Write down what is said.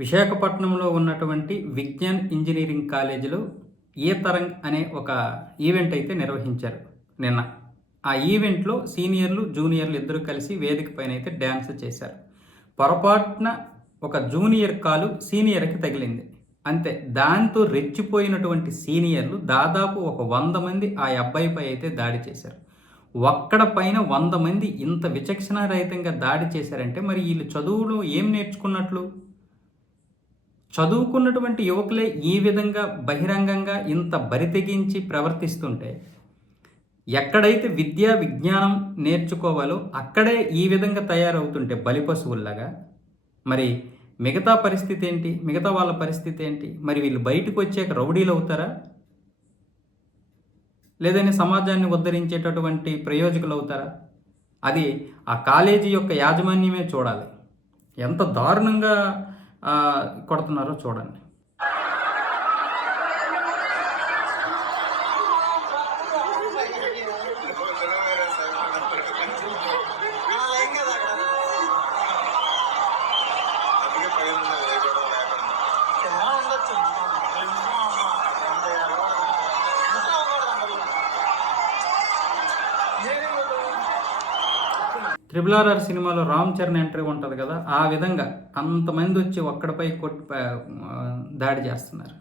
విశాఖపట్నంలో ఉన్నటువంటి విజ్ఞాన్ ఇంజనీరింగ్ కాలేజీలో తరంగ్ అనే ఒక ఈవెంట్ అయితే నిర్వహించారు నిన్న. ఆ ఈవెంట్‌లో సీనియర్లు, జూనియర్లు ఇద్దరు కలిసి వేదిక పైన అయితే డాన్స్ చేశారు. పొరపాటున ఒక జూనియర్ కాలు సీనియర్‌కి తగిలింది. అంతే. దాంతో రెచ్చిపోయినటువంటి సీనియర్లు దాదాపు ఒక 100 మంది ఆ అబ్బాయిపై అయితే దాడి చేశారు. ఒక్కడ పైన 100 మంది ఇంత విచక్షణారహితంగా దాడి చేశారంటే మరి వీళ్ళు చదువులో ఏం నేర్చుకున్నట్లు? చదువుకున్నటువంటి యువకులే ఈ విధంగా బహిరంగంగా ఇంత బరితెగించి ప్రవర్తిస్తుంటే, ఎక్కడైతే విద్యా విజ్ఞానం నేర్చుకోవాలో అక్కడే ఈ విధంగా తయారవుతుంటే బలిపశువుల్లాగా, మరి మిగతా పరిస్థితి ఏంటి? మిగతా వాళ్ళ పరిస్థితి ఏంటి? మరి వీళ్ళు బయటకు వచ్చాక రౌడీలు అవుతారా? లేదని సమాజాన్ని ఉద్ధరించేటటువంటి ప్రయోజకులు అవుతారా? అది ఆ కాలేజీ యొక్క యాజమాన్యమే చూడాలి. ఎంత దారుణంగా కొడుతున్నారో చూడండి. RRR సినిమాలో రామ్ చరణ్ ఎంట్రీ ఉంటుంది కదా, ఆ విధంగా అంతమంది వచ్చి ఒక్కడిపై దాడి చేస్తున్నారు.